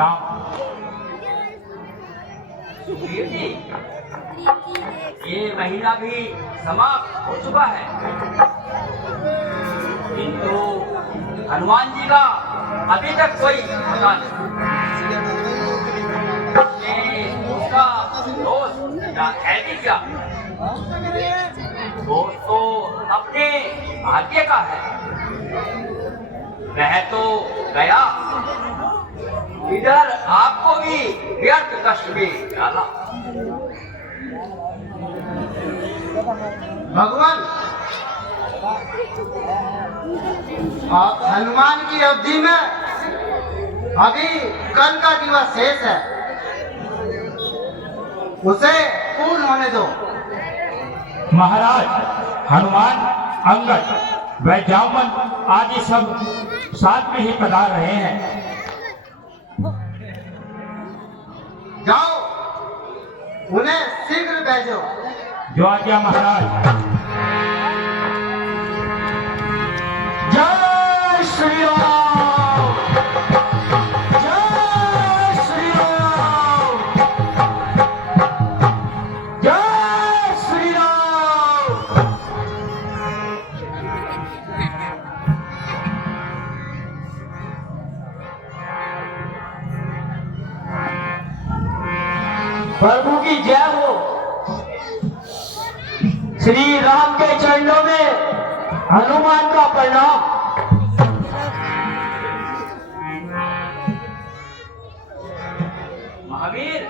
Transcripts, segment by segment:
राम। सुग्रीव जी, ये महीना भी समाप्त हो चुका है, किंतु हनुमान जी का अभी तक कोई पता नहीं। उसका दोस्त या है भी क्या? दोस्त तो अपने भाग्य का है, वह तो गया, इधर आपको भी व्यर्थ कष्ट में डाला। भगवान, आप हनुमान की अवधि में अभी कल का दिवस शेष है, उसे पूर्ण होने दो। महाराज, हनुमान, अंगद व जामन आदि सब साथ में ही पधार रहे हैं। जाओ, उन्हें शीघ्र भेजो। जो आज्ञा महाराज। जय श्री राम, जय श्री राम, जय श्री राम। प्रभु की जय हो। श्री राम के चरणों में हनुमान का प्रणाम। महावीर,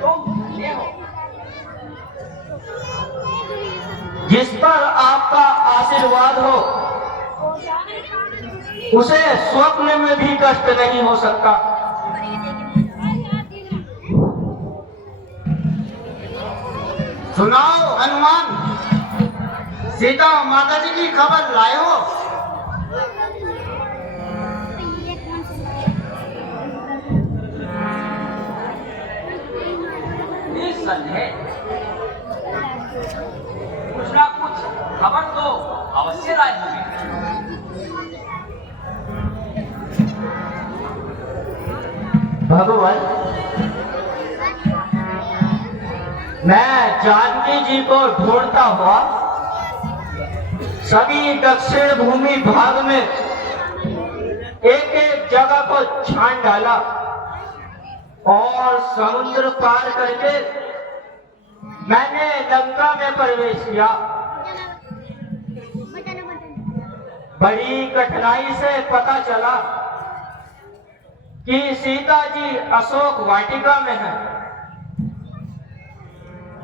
तुम धन्य हो। जिस पर आपका आशीर्वाद हो उसे स्वप्न में भी कष्ट नहीं हो सकता। सुनाओ हनुमान, सीता माता जी की खबर लाए हो? निस्संदेह कुछ ना कुछ खबर तो अवश्य लाए होंगे। भगवान, मैं जानकी जी को ढूंढता हुआ सभी दक्षिण भूमि भाग में एक एक जगह को छान डाला और समुद्र पार करके मैंने लंका में प्रवेश किया। बड़ी कठिनाई से पता चला कि सीता जी अशोक वाटिका में है,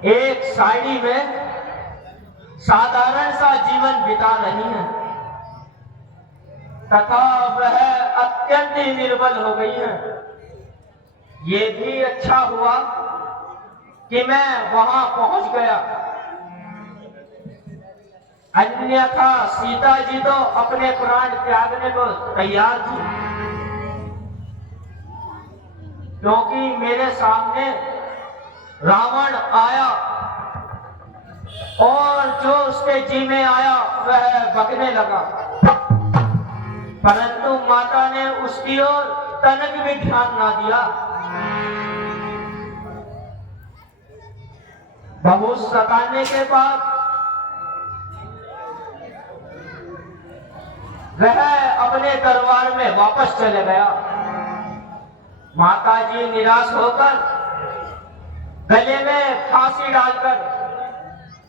एक साड़ी में साधारण सा जीवन बिता रही है तथा वह अत्यंत ही निर्बल हो गई है। ये भी अच्छा हुआ कि मैं वहां पहुंच गया, अन्यथा सीता जी तो अपने प्राण त्यागने को तैयार थी, क्योंकि मेरे सामने रावण आया और जो उसके जी में आया वह बकने लगा, परंतु माता ने उसकी ओर तनक भी ध्यान ना दिया। बहुत सताने के बाद वह अपने दरबार में वापस चले गया। माता जी निराश होकर गले में फांसी डालकर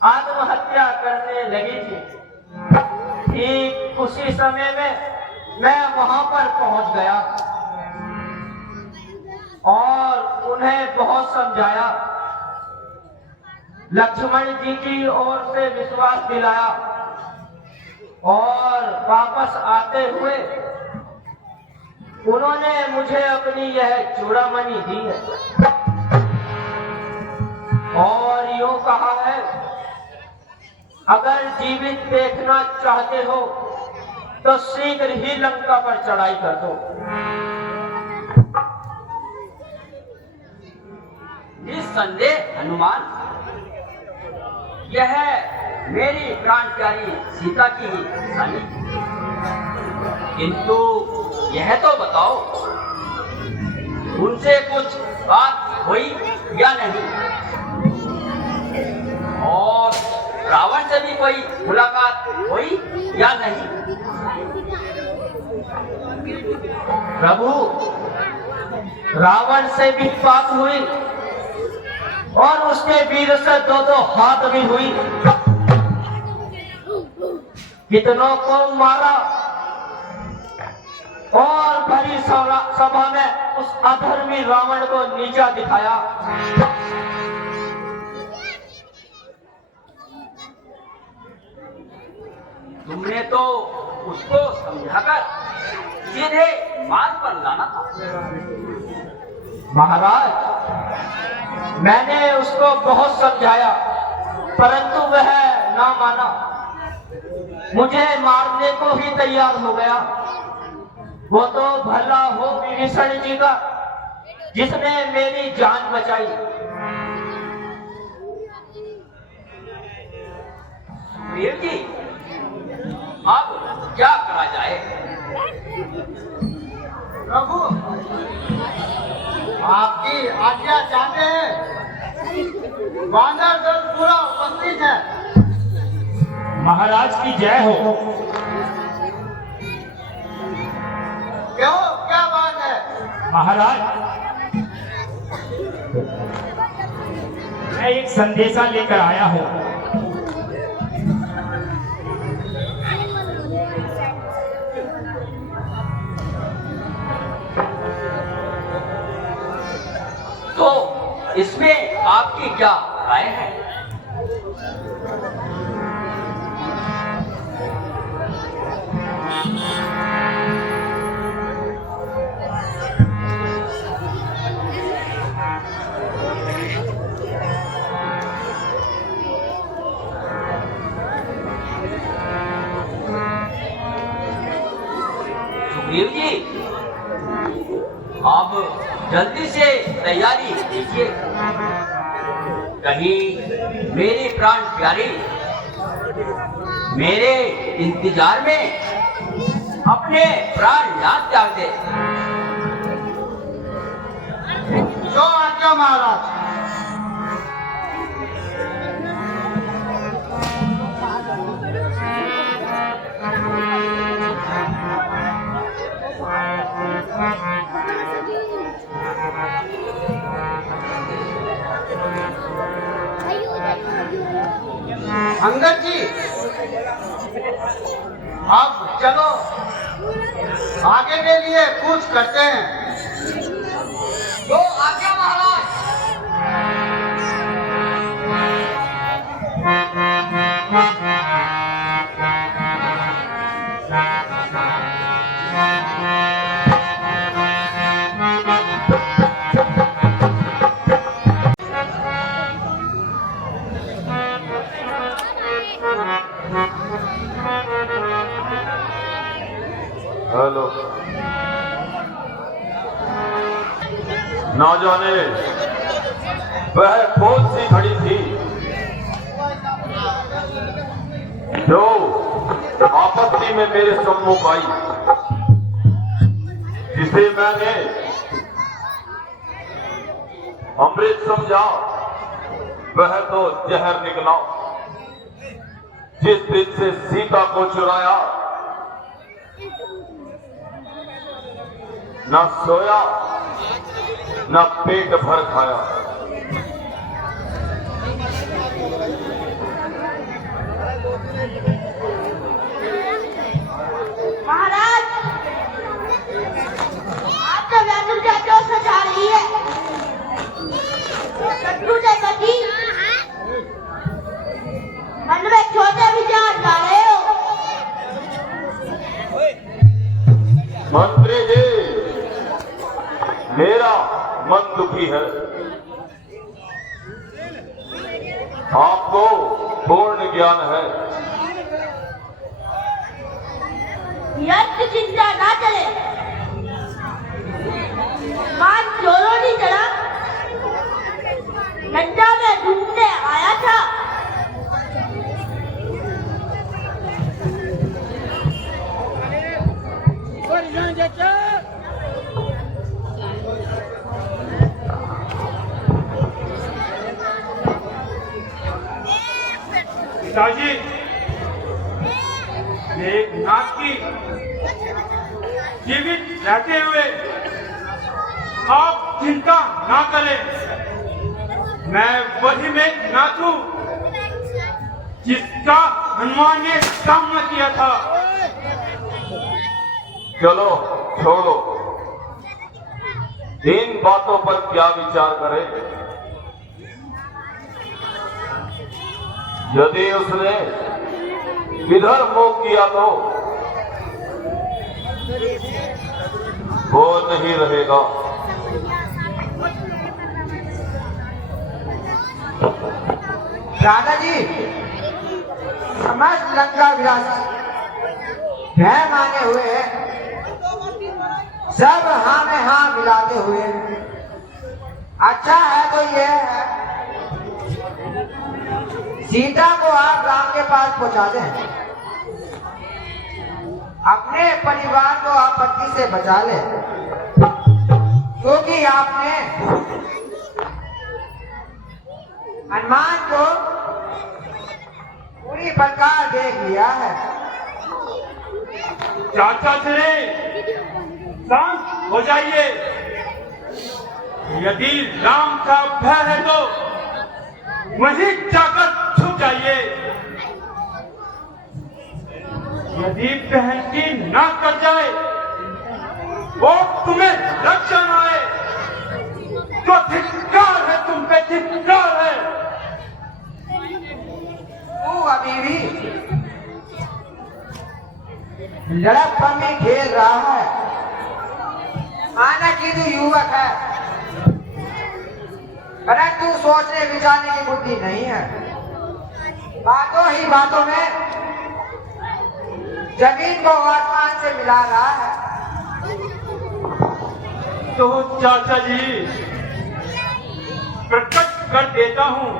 आत्महत्या करने लगी थी। ठीक उसी समय में मैं वहां पर पहुंच गया और उन्हें बहुत समझाया, लक्ष्मण जी की ओर से विश्वास दिलाया और वापस आते हुए उन्होंने मुझे अपनी यह चूड़ामणि दी है और यूं कहा है, अगर जीवित देखना चाहते हो तो शीघ्र ही लंका पर चढ़ाई कर दो। निस्संदेह हनुमान, यह मेरी प्राण प्यारी सीता की ही निशानी, किंतु यह तो बताओ उनसे कुछ बात हुई या नहीं? और रावण से भी कोई मुलाकात हुई या नहीं? प्रभु, रावण से भी बात हुई और उसके वीर से दो हाथ भी हुई। कितनों को मारा और भरी सभा में उस अधर्मी रावण को नीचा दिखाया। तुमने तो उसको समझाकर सीधे मार्ग पर लाना था। महाराज, मैंने उसको बहुत समझाया, परंतु वह ना माना। मुझे मारने को ही तैयार हो गया। वो तो भला हो विभीषण जी का, जिसने मेरी जान बचाई। वीर जी, अब क्या करा जाए? प्रभु, आपकी आज्ञा चाहते हैं। बांदर दल पूरा उपस्थित है। महाराज की जय हो। क्यों, क्या बात है? महाराज, मैं एक संदेशा लेकर आया हूँ। तो इसमें आपकी क्या राय है? सुग्रीव जी, आप जल्दी से तैयारी कीजिए। कहीं मेरी प्राण प्यारी मेरे इंतजार में अपने प्राण ना त्याग दे। जो आज्ञा महाराज। अंगद जी, अब चलो आगे के लिए कुछ करते हैं। तो आज्ञा महाराज। हेलो। ना जाने वह कौन सी घड़ी थी जो आपत्ति में मेरे सम्मुख आई, जिसे मैंने अमृत समझा वह तो जहर निकला। जिस दिन से सीता को चुराया, न सोया न पेट भर खाया। महाराज, आपका व्याकुलता क्यों सजा रही है? शत्रु ने कभी मन में छोटे विचार डाले हो। मंत्री जी, मेरा मन दुखी है। आपको पूर्ण ज्ञान है। व्यर्थ चिंता ना चले। मान चोरों ने चढ़ा गड्ढा में ढूंढने आया था। पिताजी, मेघनाथ की जीवित रहते हुए आप चिंता ना करें। मैं वही मेघनाथ हूँ जिसका हनुमान ने सामना किया था। चलो छोड़ो, इन बातों पर क्या विचार करें। यदि उसने इधर मोह किया तो वो नहीं रहेगा। दादाजी, समस्त लंका विलास है माने हुए सब हाँ में हाँ मिलाते हुए अच्छा है तो ये है सीता को आप राम के पास पहुंचा दें, अपने परिवार को आपत्ति से बचा ले, क्योंकि आपने हनुमान को पूरी प्रकार देख लिया है। चाचा श्री शांत हो जाइए। यदि राम का भय है तो वहीं जाकर छुप जाइए। यदि बहन की ना कर जाए और तुम्हें रक्षा न आए तो धिक्कार है, तुम पे धिक्कार है। तू अभी भी लड़कपन में खेल रहा है, माना कि तू युवक है, परंतु सोचने विचारने की बुद्धि नहीं है। बातों ही बातों में जमीन को आसमान से मिला रहा है। तो चाचा जी प्रकट कर देता हूं,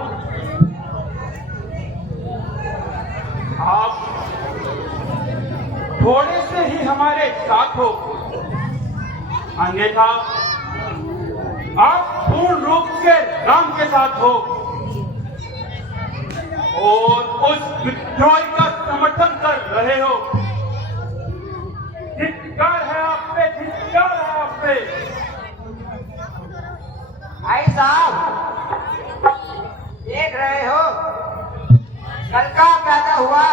आप थोड़े से ही हमारे साथ हो, अन्यथा आप पूर्ण रूप से राम के साथ हो और उस विद्रोही का समर्थन कर रहे हो। धिक्कार है आप पे, धिक्कार है आप पे। भाई साहब, देख रहे हो कल का पैदा हुआ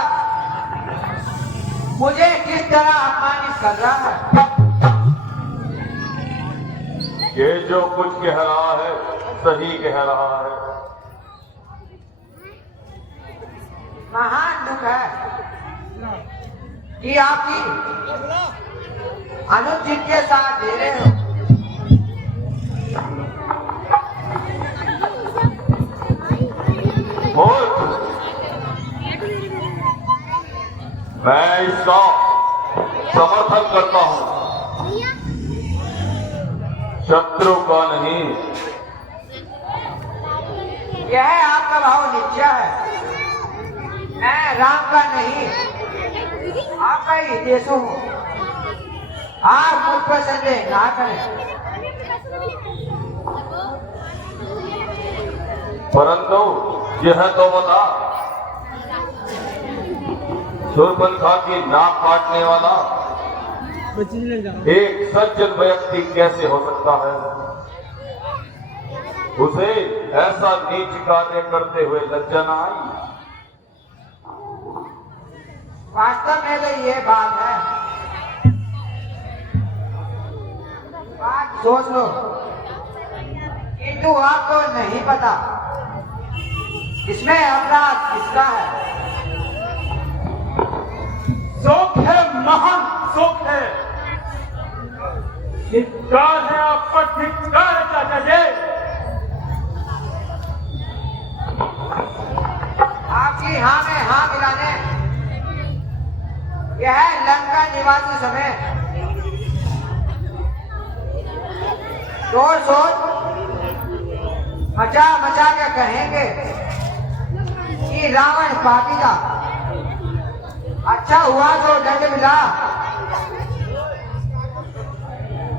मुझे किस तरह अपमानित कर रहा है। ये जो कुछ कह रहा है सही कह रहा है। महान दुख है कि आपकी अनुचित के साथ दे रहे हो। मूर्ख, मैं इसका समर्थन करता हूं, शत्रु का नहीं। यह आपका भाव निश्चय है, मैं राम का नहीं आपका ही देशु हूँ। आप मुझ पर संदेह ना करें। परंतु यह तो बता, शूर्पणखा की नाक काटने वाला एक सज्जन व्यक्ति कैसे हो सकता है? उसे ऐसा नीच कार्य करते हुए लज्जा न आई? वास्तव में तो ये बात है, बात सोच लो, किंतु आपको नहीं पता इसमें अपराध किसका है। शोक है, महान शोक है। धिक्कार है आप पर, धिक्कार है चाचा जी। आपकी हाँ में हाँ मिलाने यह लंका निवासी समय शोर शोर मचा मचा के कहेंगे कि रावण पापी था, अच्छा हुआ तो दंड मिला।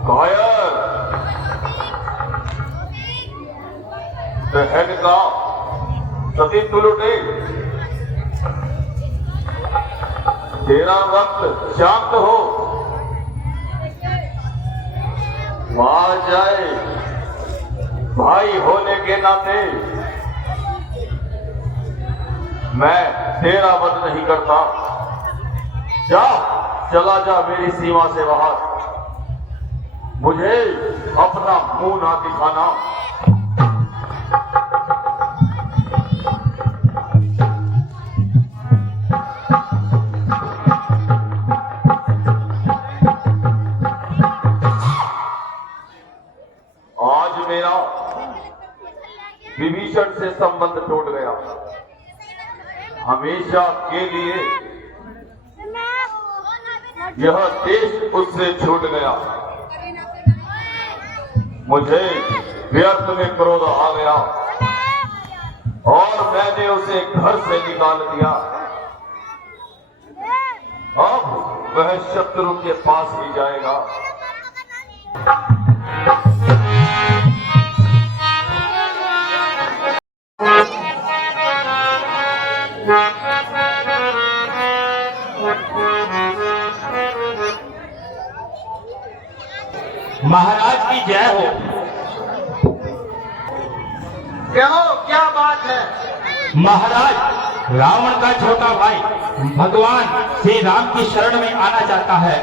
कायर, बहन का सती तुलुटे तेरा वक्त शांत हो, आ जाए। भाई होने के नाते मैं तेरा वध नहीं करता। जा, चला जा मेरी सीमा से बाहर। मुझे अपना मुंह ना दिखाना। आज मेरा विभीषण से संबंध टूट गया, हमेशा के लिए यह देश उससे छूट गया। मुझे व्यर्थ में क्रोध आ गया और मैंने उसे घर से निकाल दिया। अब वह शत्रु के पास ही जाएगा। महाराज की जय हो। कहो क्या बात है? महाराज, रावण का छोटा भाई भगवान श्री राम की शरण में आना चाहता है।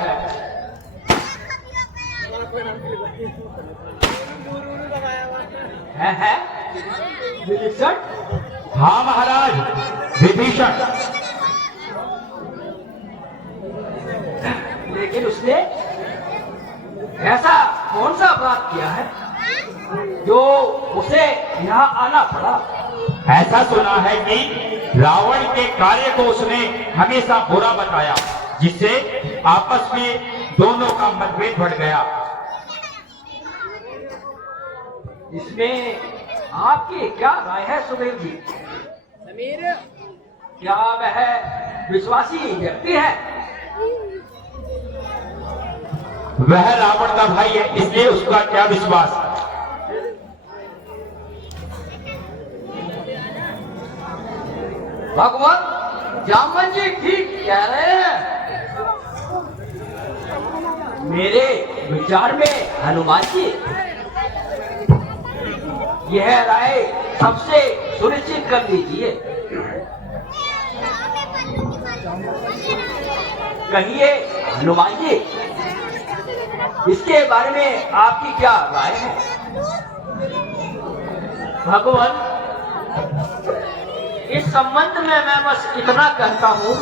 है विभीषण? हाँ महाराज, विभीषण। लेकिन उसने ऐसा कौन सा अपराध किया है जो उसे यहाँ आना पड़ा? ऐसा सुना है कि रावण के कार्य को उसने हमेशा बुरा बताया, जिससे आपस में दोनों का मतभेद बढ़ गया। इसमें आपकी क्या राय है सुग्रीव जी? क्या वह विश्वासी व्यक्ति है? वह रावण का भाई है, इसलिए उसका क्या विश्वास। भगवान जामन जी ठीक कह रहे हैं। मेरे विचार में हनुमान जी यह राय सबसे सुनिश्चित कर दीजिए। कहिए हनुमान जी, इसके बारे में आपकी क्या राय है? भगवान, इस संबंध में मैं बस इतना कहता हूँ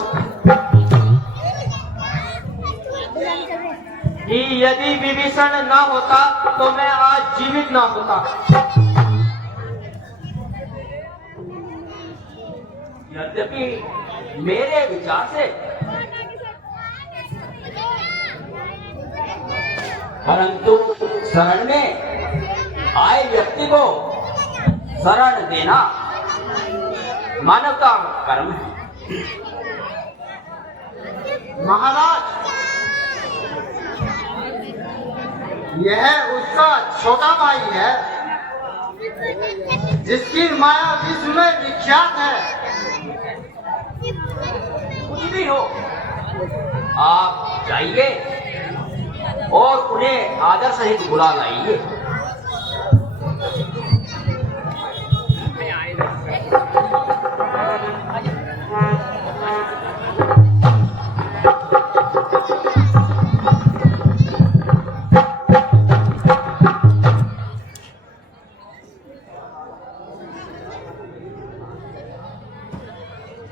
कि यदि विभीषण ना होता तो मैं आज जीवित ना होता। यद्यपि मेरे विचार से परंतु शरण में आए व्यक्ति को शरण देना मानवता का कर्म है। महाराज, यह उसका छोटा भाई है जिसकी माया विश्व में विख्यात है। कुछ भी हो, आप जाइए और उन्हें आदर सहित बुला लाइए।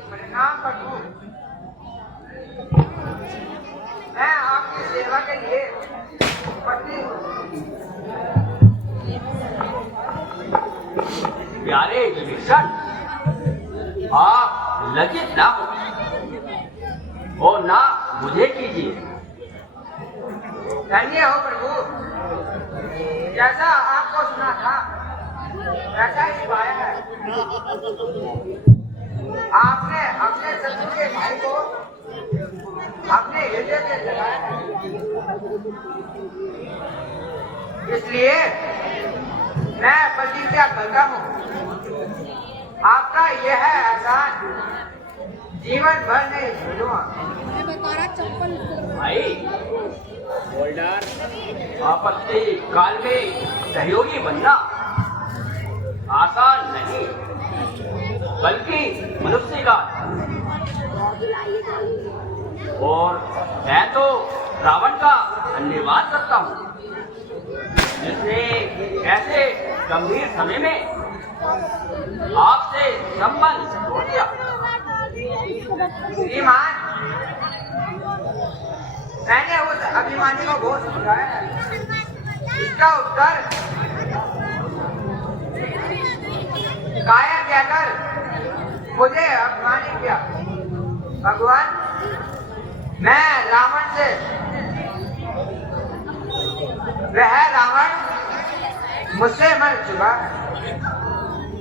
प्रणाम प्रभु, मैं आपकी सेवा के लिए उपस्थित हूँ। प्यारे विभीषण, आप लज्जित ना हो और ना मुझे कीजिए। धन्य हो प्रभु, जैसा आपको सुना था वैसा ही पाया है। आपने अपने शत्रु के भाई को अपने हृदय से लगाया है, इसलिए मैं प्रतिज्ञा करता हूँ आपका यह एहसान जीवन भर नहीं भूलूंगा। भाई आपत्ति काल में सहयोगी बनना आसान नहीं, बल्कि मनुष्य का। और मैं तो रावण का धन्यवाद करता हूँ, जिसने ऐसे गंभीर समय में आपसे संबंध जोड़ दिया। श्रीमान, मैंने उस अभिमानी को बहुत समझाया है। इसका उत्तर कायर कहकर मुझे अपमानित किया। भगवान, मैं रावण से, वह रावण मुझसे मर चुका है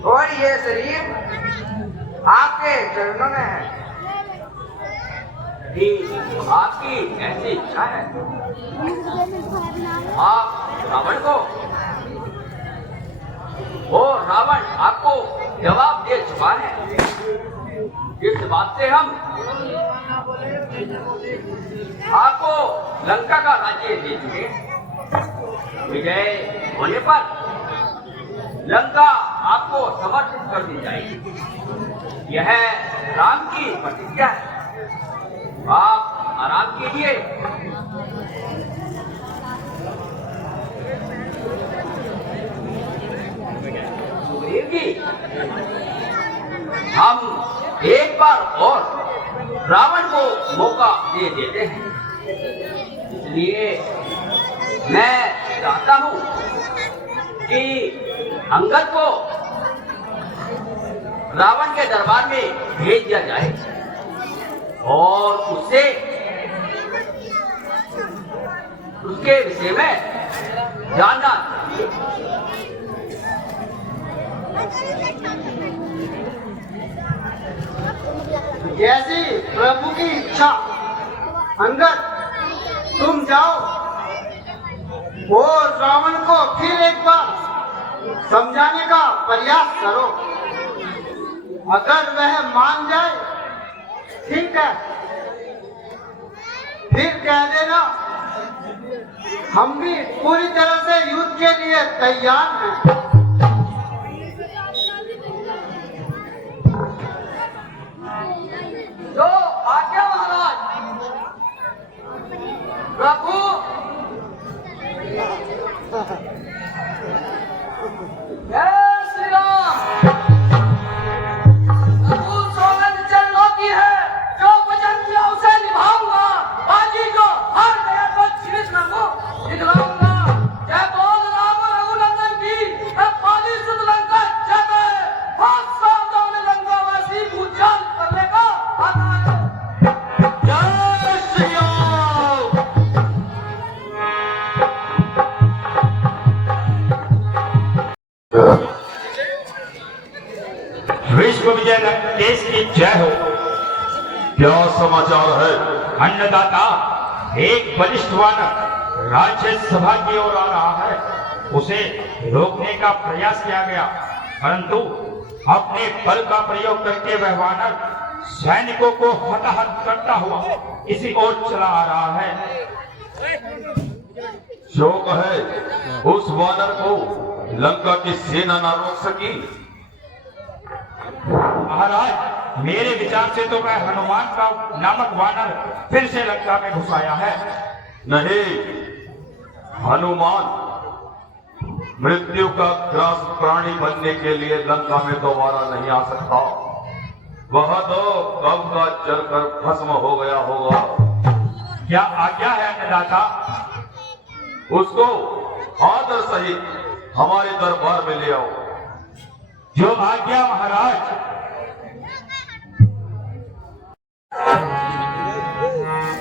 और ये शरीर आपके चरणों में है। कि आपकी ऐसी इच्छा है, आप रावण को, और रावण आपको जवाब दे चुका है। इस बात से हम आपको लंका का राज्य दे चुके। विजय होने पर लंका आपको समर्पित कर दी जाएगी। यह राम की प्रतिज्ञा है। आप आराम कीजिए। सुग्रीव जी, हम एक बार और रावण को मौका दे देते हैं। इसलिए मैं चाहता हूं कि अंगद को रावण के दरबार में भेज दिया जाए और उससे उसके विषय में जानना चाहिए। जैसी प्रभु की इच्छा। अंगद, तुम जाओ और रावण को फिर एक बार समझाने का प्रयास करो। अगर वह मान जाए ठीक है, फिर कह देना हम भी पूरी तरह से युद्ध के लिए तैयार हैं। जो आज्ञा महाराज। प्रभु जय श्री राम। प्रभु सोलन चरणों की है, जो वचन दिया उसे निभाऊंगा। बाजी जो हर गया तो श्री कृष्ण को दिखलाऊंगा। जय बोल राम रघुनंदन की, पाली सुत लंका जय। बहुत सावधान लंकावासी भूचाल करने का आता है। जय श्री राम। विश्व विजय देश की जय हो। क्या समाचार है? अन्नदाता, एक बलिष्ठ वानर राज्य सभा की ओर आ रहा है। उसे रोकने का प्रयास किया गया, परंतु अपने बल का प्रयोग करके वह वानर सैनिकों को हताहत करता हुआ इसी ओर चला आ रहा है। जो कहे उस वानर को लंका की सेना ना रोक सकी। महाराज, मेरे विचार से तो वह हनुमान का नामक वानर फिर से लंका में घुस आया है। नहीं, हनुमान मृत्यु का ग्रास प्राणी बनने के लिए लंका में दोबारा नहीं आ सकता। वह तो कब का जलकर भस्म हो गया होगा। क्या आज्ञा है अन्नदाता? उसको आदर सहित हमारे दरबार में ले आओ। जो आज्ञा महाराज।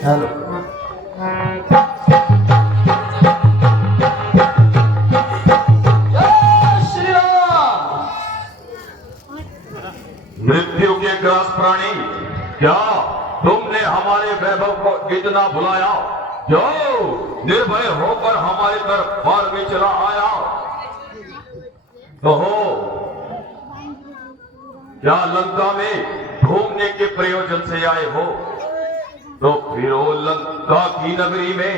हेलो। मृत्यु के ग्रास प्राणी, क्या तुमने हमारे वैभव को इतना भुलाया जो निर्भय होकर हमारे दरबार में चला आया? तो हो क्या लंका में घूमने के प्रयोजन से आए हो तो फिर ओ लंका की नगरी में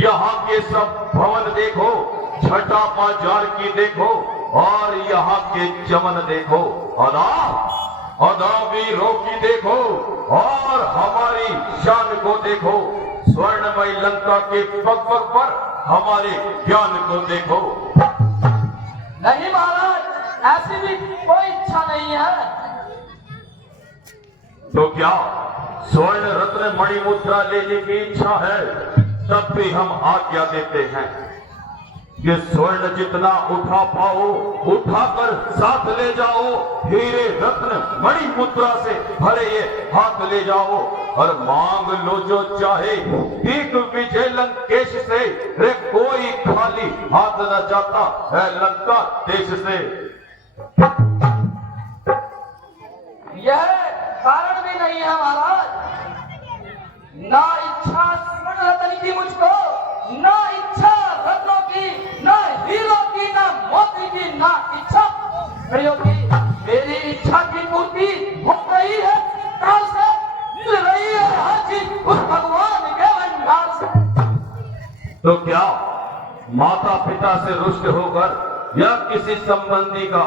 यहाँ के सब भवन देखो, छठा बाजार की देखो और यहाँ के चमन देखो, अदा वीरों की देखो और हमारी शान को देखो, स्वर्णमय लंका के पग पग पर हमारे ज्ञान को देखो। नहीं महाराज, ऐसी भी कोई इच्छा नहीं है। तो क्या स्वर्ण रत्न मणिमुद्रा लेने की इच्छा है? तब भी हम आज्ञा देते हैं कि स्वर्ण जितना उठा पाओ उठाकर साथ ले जाओ, हीरे रत्न मणिमुद्रा से भरे ये हाथ ले जाओ और मांग लो जो चाहे। ठीक विजय लंकेश से रे कोई खाली हाथ न जाता है लंका देश से। यह कारण भी नहीं है महाराज। ना इच्छा स्वर्ण रत्न की मुझको, ना इच्छा रत्नों की, ना हीरो की, ना मोती की, ना इच्छा प्रियो की। मेरी इच्छा की पूर्ति हो रही है, काल से मिल रही है हर चीज उस भगवान के भंडार से। तो क्या माता पिता से रुष्ट होकर या किसी संबंधी का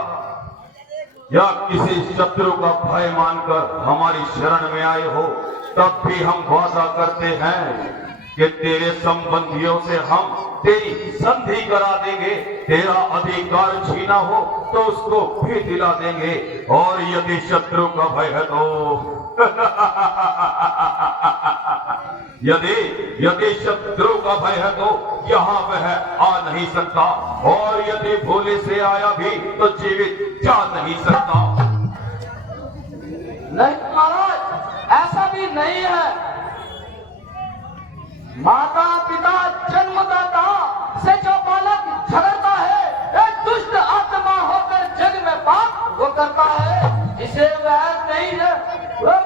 या किसी शत्रु का भय मानकर हमारी शरण में आए हो? तब भी हम वादा करते हैं कि तेरे संबंधियों से हम तेरी संधि करा देंगे, तेरा अधिकार छीना हो तो उसको भी दिला देंगे, और यदि शत्रु का भय है तो यदि शत्रु का भय है तो यहाँ वह आ नहीं सकता, और यदि भोले से आया भी तो जीवित जा नहीं सकता। नहीं महाराज, ऐसा भी नहीं है। माता पिता जन्मदाता से जो बालक झगड़ता है, एक दुष्ट आत्मा होकर जग में पाप वो करता है। इसे वह नहीं है, वह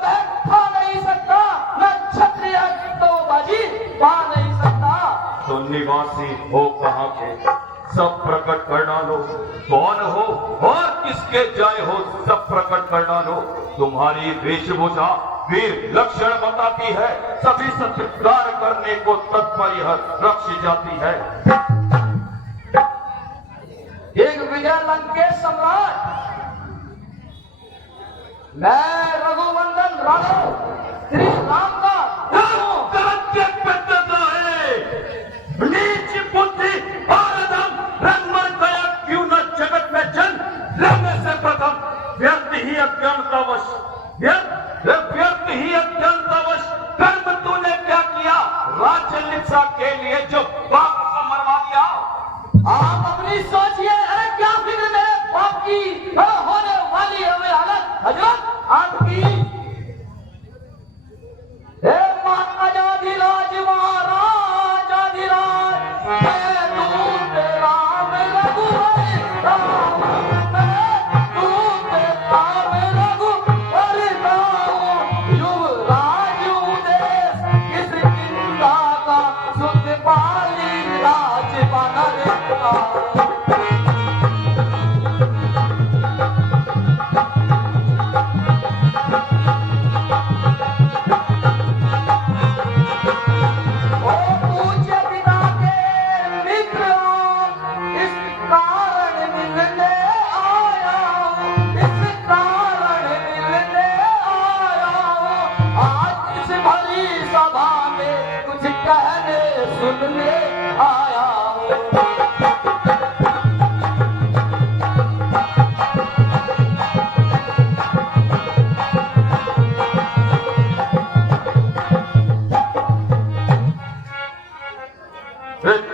खा नहीं सकता, न क्षत्रिय तो बाजी पा नहीं सकता। तो निवासी हो कहाँ के सब प्रकट कर डालो, कौन हो और किसके जाए हो सब प्रकट कर डालो। तुम्हारी वेशभूषा वीर लक्षण बताती है, सभी सत्कार करने को तत्पर यह रक्ष जाती है। एक विजय लंकेश सम्राट, मैं रघुवंदन राणा श्री राम का नीच बुद्धि भारतम रंगमन गया क्यों न जगत में जन रहने से प्रथम व्यर्थ ही अज्ञानतावश व्यर्थ ही अज्ञानतावश कर्म तूने क्या किया? राज्य लिप्सा के लिए जो बाप को मरवा दिया। आप अपनी सोचिए, अरे क्या फिक्र मेरे बाप की होने वाली है वे हालत हजरत आपकी। हे महाराजाधिराज महाराजाधिराज, मैं दूत राम रघुवर राम, मैं दूत राम रघुवर राम, युवराज उदेश किस चिंता का, सुध पाली राज बना देता। सुनने आया हूँ।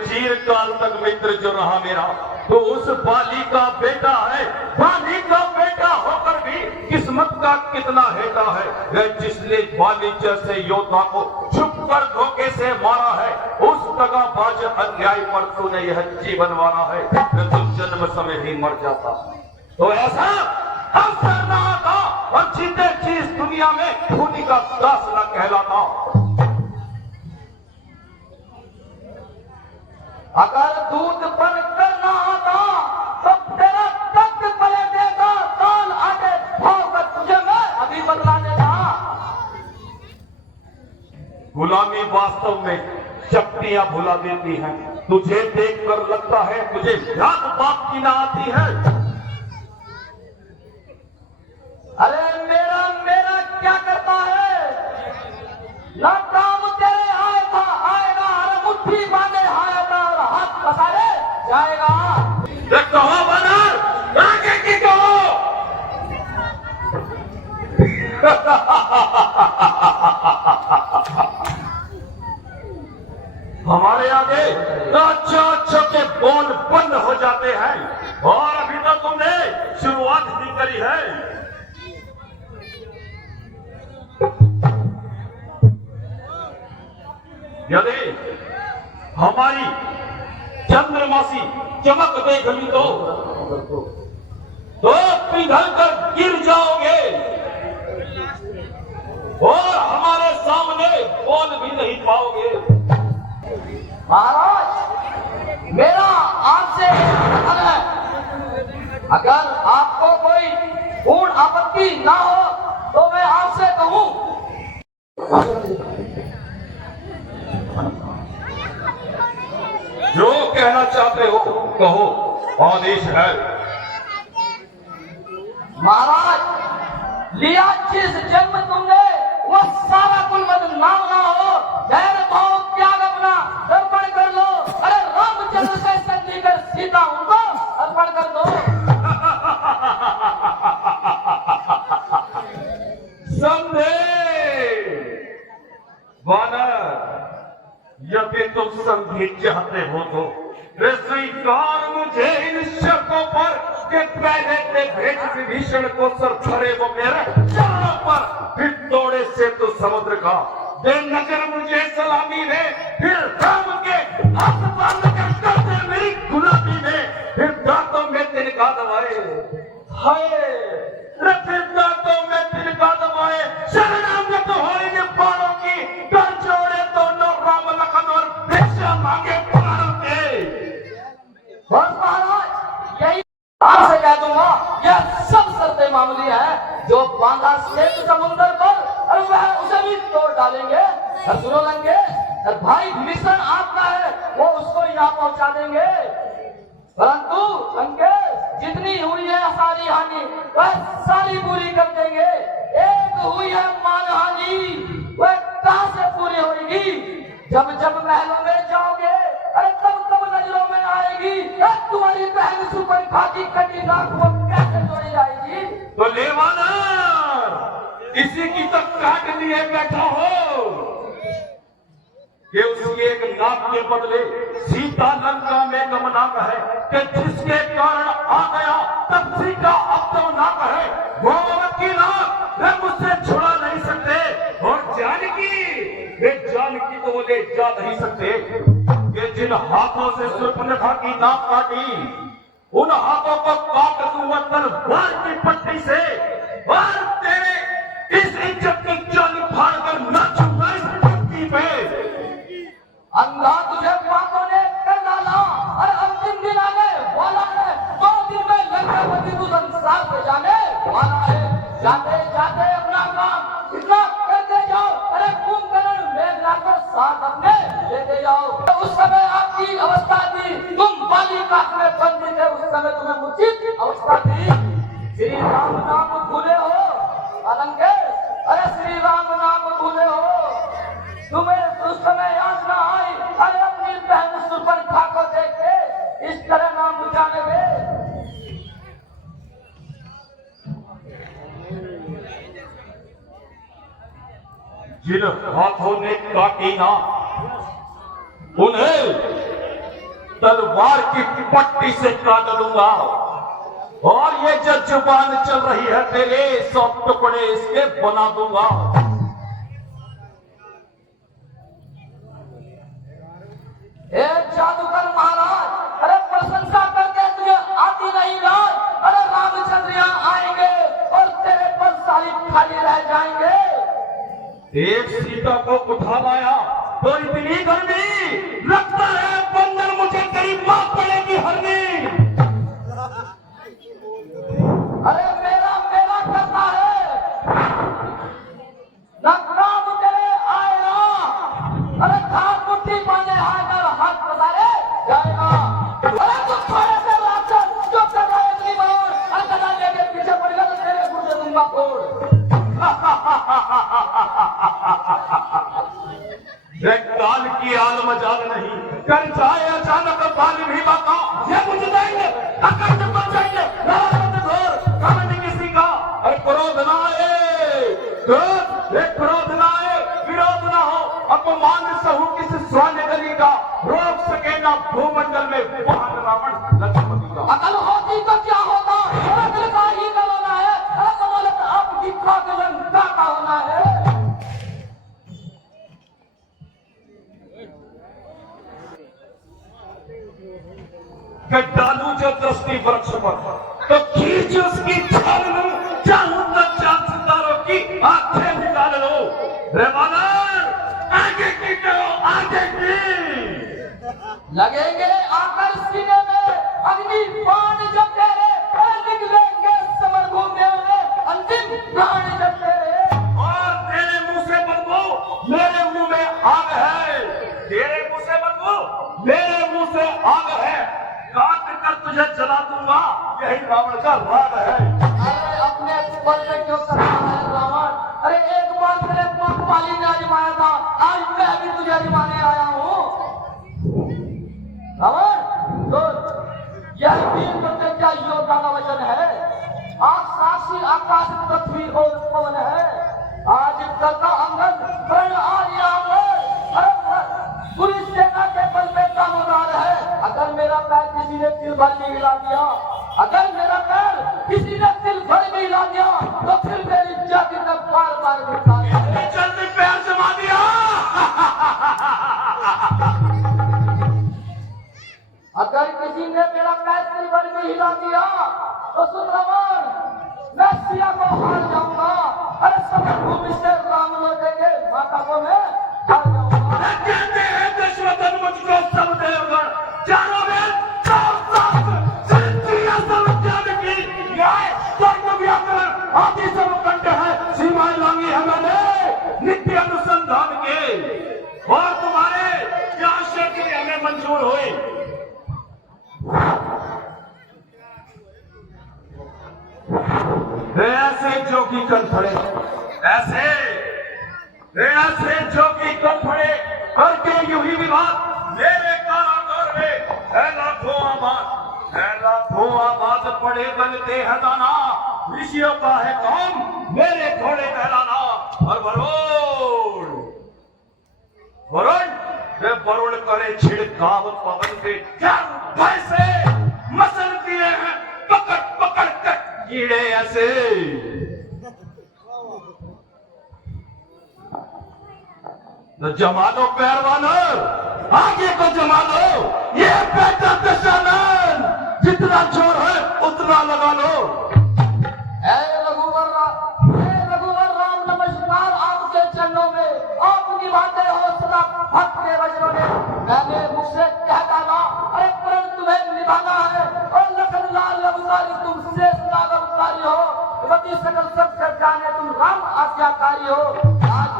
चीरकाल तक मित्र जो रहा मेरा, तो उस बाली का बेटा है। बाली का बेटा होकर भी किस्मत का कितना हेटा है, वह जिसने बाली जैसे योद्धा को छुप कर धोखे से मारा है। उस दगाबाज अन्याय पर तूने यह जीवन मारा है, तो जन्म समय ही मर जाता। तो ऐसा अवसर न आता और जीते चीज दुनिया में खूनी का दास न कहलाता। अगर दूध बन करना आता तो तेरा तख्त पले देगा, ताल आगे भाव कर तुझे मैं अभी बदला देगा। वास्तव में शक्तियां भुला देती हैं। तुझे देखकर लगता है तुझे याद बाप की ना आती है। अरे मेरा मेरा क्या करता है? ना काम तेरे आए था आएगा, अरे मुट्ठी बांधे आया था और हाथ पसारे जाएगा। ये कहो बनर, आगे की कहो। हमारे आगे अच्छे के बोल बंद हो जाते हैं और अभी तो तुमने शुरुआत ही करी है। यदि हमारी चंद्रमासी चमक देगी तो पिघल कर गिर जाओगे और हमारे सामने बोल भी नहीं पाओगे। महाराज, मेरा आपसे निवेदन है, अगर आपको कोई पूर्ण आपत्ति ना हो तो मैं आपसे कहूं। जो कहना चाहते हो कहो, आदेश है। महाराज, लिया जिस जन्म तुमने वो सारा कुल बदनाम ना हो। धैर्य भाव त्याग अपना अर्पण कर लो। अरे रामचंद्र से संधि कर सीता उनको अर्पण कर दो। समझे वानर, यदि तुम संधि चाहते हो तो स्वीकार मुझे इन शर्तों पर कि पहले ते भेज विभीषण को सर धरे वो मेरे चरणों पर, फिर तोड़े से तो समुद्र का दे नजर मुझे सलामी ने, फिर राम के हाथ बांध कर कर दे मेरी गुलामी में, फिर दांतों में तिनका दबाए हाय, फिर दांतों में तिनका दबाए शरणागत हो इन बाणों की, कर जोड़े दोनों राम लखन और भिक्षा मांगे प्राणों के। बस महाराज, यही आपसे कह दूंगा, यह सब शर्तें मामूली है। जो बांधा सेतु समुद्र पर, और वह उसे भी तोड़ डालेंगे। और सुनो लंगे, और भाई विभीषण आपका है, वो उसको यहाँ पहुंचा देंगे। परंतु लंके, जितनी हुई है सारी हानि वह सारी पूरी कर देंगे। एक हुई है मान हानि, वह कहां से पूरी होगी? जब जब महलों में जाओगे, अरे तब तब नजरों में आएगी तुम्हारी बहन सुपर खाती कटी नाक, वो कैसे जोड़ी जाएगी? तो ले वानर, इसी की तो काट लिए बैठा हो कि उसकी एक नाक के बदले सीता लंका में गमनाक है, कि जिसके कारण आ गया तब सीता अब तो नाक है। वो औरत की नाक वे मुझसे छुड़ा नहीं सकते, और जानकी वे जानकी तो वो ले जा नहीं सकते। कि जिन हाथों से शूर्पणखा की नाक काटी, उन हाथों को काट दूंगा तलवार की पट्टी से, और तेरे इस इज्जत की जान फाड़ कर नाचूंगा इस पट्टी पे। अंधा तुझे बातों ने कर डाला, और अंतिम दिन आने वाला है। 2 दिन में लंकापति तू संसार से जाने वाला है। जाते जाते अपना काम इतना करते जाओ, अरे कुंभकर्ण मेघनाथ को साथ अपने लेते जाओ। तो उस समय आपकी अवस्था थी, तुम बालिका में बंदी थे, उस समय तुम्हें उचित अवस्था थी। श्री राम नाम भूले हो अलंके, अरे श्री राम नाम भूले हो। तुम्हें उस समय याद ना आई, अरे अपनी बहन सुपर्णखा को देख के इस तरह नाम बुझाने में। जिन हाथों ने काटी ना, उन्हें तलवार की पट्टी से काट दूंगा। और ये जो जुबान चल रही है तेरे, 100 टुकड़े इसके बना दूंगा। जादूगर महाराज, अरे प्रशंसा करके तुझे आती नहीं राज। अरे रामचंद्र यहाँ आएंगे और तेरे बलशाली खाली रह जाएंगे। एक सीता को उठा लाया तो इतनी गर्मी, लगता है बंदर मुझे तेरी मां पड़ेगी हरनी। अरे मेरा मेरा करता है, न काम तेरे आएगा, अरे होती तो क्या होता, दिल का ही गवाना है, बदौलत आपकी खाक लंका का होना है। कि डालू जो दृष्टि वृक्ष पर तो खींच उसकी छाल लो, चाहूं तो चांद सितारों की आंखें निकाल लो। रे वानर, आगे की करो, आगे की। लगेंगे आकर सीने में अग्नि बाण जब तेरे, निकलेंगे समर घूमने में अंतिम प्राण जब तेरे। और तेरे मुंह से बदबू मेरे मुंह में आग है, तेरे मुंह से बदबू मेरे मुंह से आग है, काट कर तुझे जला दूंगा, यही रावण का राग है। अरे अपने पद पे क्यों करता है रावण? अरे एक बार तेरे पाली ने आजमाया था, आज मैं भी तुझे आजमाने आया हूँ। रावण सुन, यह वीर प्रतिज्ञा योद्धा का वचन है, आज साक्षी आकाश पृथ्वी और पवन है। आज करता अंगद प्रण आज पूरी सेना के बल पे दामोदार है। अगर मेरा पैर किसी ने तिल भर भी हिला दिया, अगर मेरा पैर किसी ने तिल भर भी हिला दिया, तो फिर मेरी जाति तक बार बार गिरता है। जल्दी पैर जमा दिया। अगर किसी ने मेरा पैर तिल भर भी हिला दिया, तो सुन रावण, मैं सिया को हार जाऊंगा। अरे समर भूमि से राम लौटेंगे, माता को मैं हार जाऊंगा। कहते हैं दशरथन मुझको सब देवगण, चारों वेद सब ज्ञान की न्याय स्वर्ग व्याकरण आदि सब कंठ है, सीमाएं लांगी है मैंने नित्य अनुसंधान के, और तुम्हारे क्या शक्ति हमें मंजूर हुई। ऐसे जोगी कल खड़े, ऐसे जोगी कल खड़े करके यूं ही विवाद मेरे कारागार में है लाखों आबाद पड़े बनते हैं दाना, ऋषियों का है काम मेरे घोड़े कहलाना। और वरुण करे छिड़काव पवन के, क्या भैंसे मसल दिए हैं पकड़ पकड़ कर कीड़े ऐसे। तो जमा लो पैरवानर, आगे को जमा लो, ये बेटा दशानन, जितना जोर है उतना लगा लो। रघुवर राम नमस्कार आपके चरणों में, आप निभाते हो सदा भक्त के वज्रों में। मैंने मुझसे कह डाला, अरे प्रण तुम्हें निभाना है, और लखन लाल अवतारी तुम शेष नाग अवतारी हो, पति सकल सब जाने तुम राम आज्ञाकारी हो। आज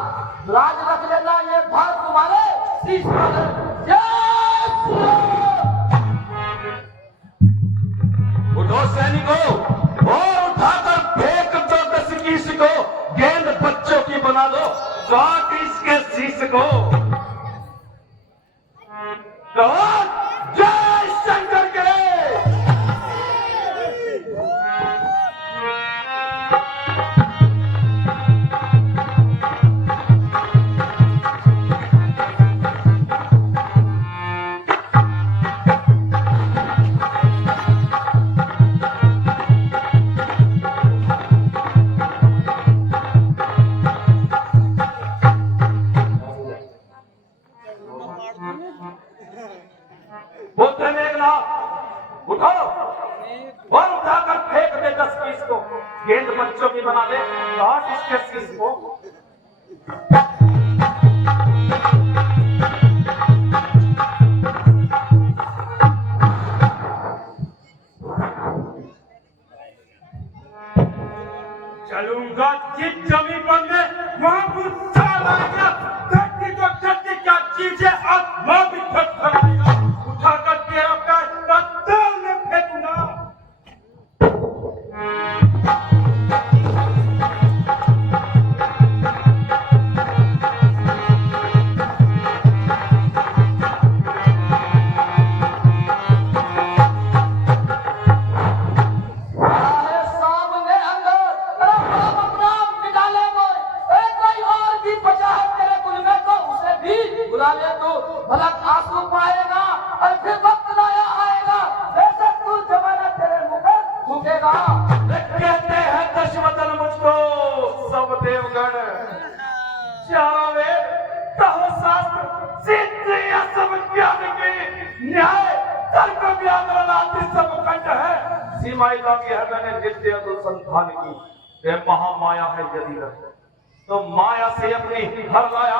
राज रख लेना, ये भार तुम्हारे शीश पर है। जय श्री राम। उठो सैनिकों, और उठाकर फेंक दो दस को, गेंद बच्चों की बना दो, काट इसके शीश को। कहो जय शंकर के। पुत्र मेघनाथ उठो, और उठाकर फेंक दे 10-20 को, गेंद बच्चों की बना दे, काट इसके शीश को। चलूंगा जिस जमीन पर मैं वहां गुस्सा लाएगा, धरती को धरती क्या चीज है, आत्मा भी थरथराएगा। उठाकर तेरा पैर पत्थर में फेंकूंगा। बुला ले तो भला आंसू पाएगा। देगा। कहते हैं दशवदन मुझको सब देवगण, चारों वेद तहो शास्त्र सिद्ध या सब ज्ञान की न्याय तर्क व्याकरण आदि सब खंड है। सीमाएं लागी है मैंने नित्य अनुसंधान की। यह महामाया है यदि रहे तो माया से अपनी घर लाया,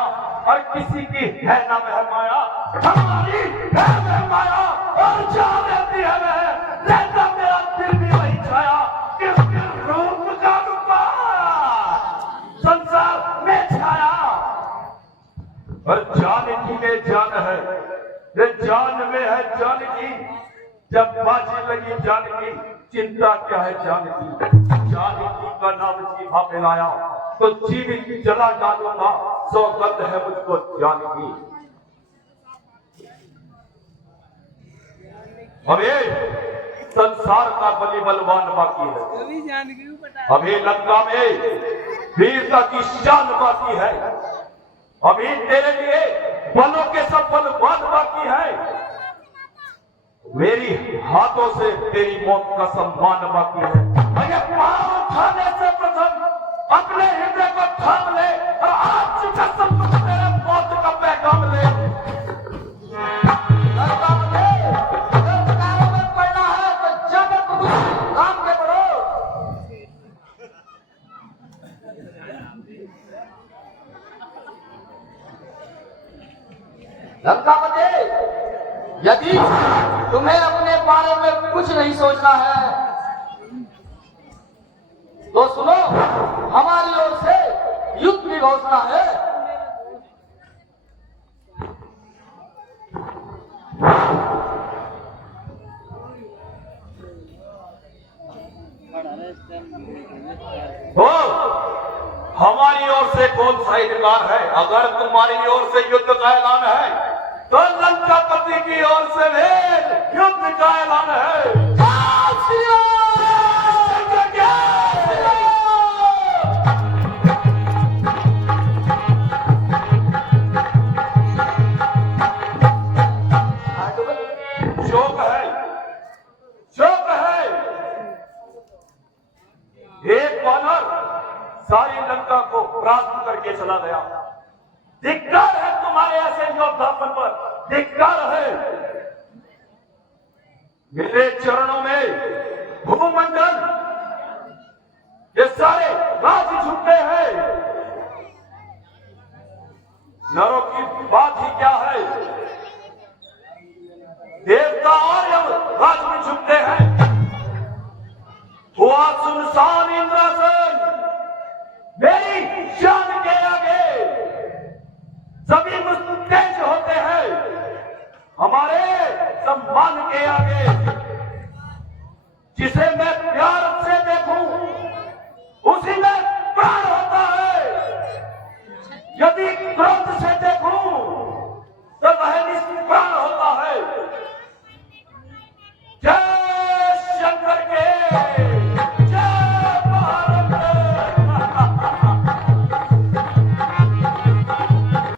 और किसी की है ना वह माया, हमारी है वह माया, और जहाँ रहती है वह रहता मेरा दिल भी वही छाया। किसके रूप का रूपा संसार में छाया, और जानकी में जान है, ये जान में है जानकी। जब बाजी लगी जानकी, चिंता क्या है जानकी। जानकी का नाम जीभा पे लाया तो जीवित जला डालूंगा, सौगंध है मुझको जानकी। अभी संसार का बलि बलवान बाकी है, अभी लंका में वीरता की शान बाकी है, अभी तेरे लिए बलों के सब बलवान बाकी है। मेरी हाथों से तेरी मौत का सम्मान बाकी है। मुझे पांव उठाने से प्रथम अपने हृदय को थाम ले, और आज का सब कुछ तेरे मौत का पैगाम ले। संस्कारों में पढ़ना है तो जगत को काम के पढ़ो। लंकापति, यदि तुम्हें अपने बारे में कुछ नहीं सोचना है तो सुनो, हमारी ओर से युद्ध की घोषणा है। तो हमारी ओर से कौन सा इनकार है? अगर तुम्हारी ओर से युद्ध का ऐलान है तो लंकापति की ओर से भी युद्ध का ऐलान है। शोक है, शोक है। एक वानर सारी लंका को प्राप्त करके चला गया। धिक्कार है तुम्हारे ऐसे योद्धापन पर, धिक्कार है। मेरे चरणों में भूमंडल ये सारे राज झुकते हैं। नरों की बात ही क्या है, देवता और यम राज में झुकते हैं। हुआ सुनसान इंद्रासन मेरी शान के आगे, सभी मुस्तैद होते हैं हमारे सम्मान के आगे। जिसे मैं प्यार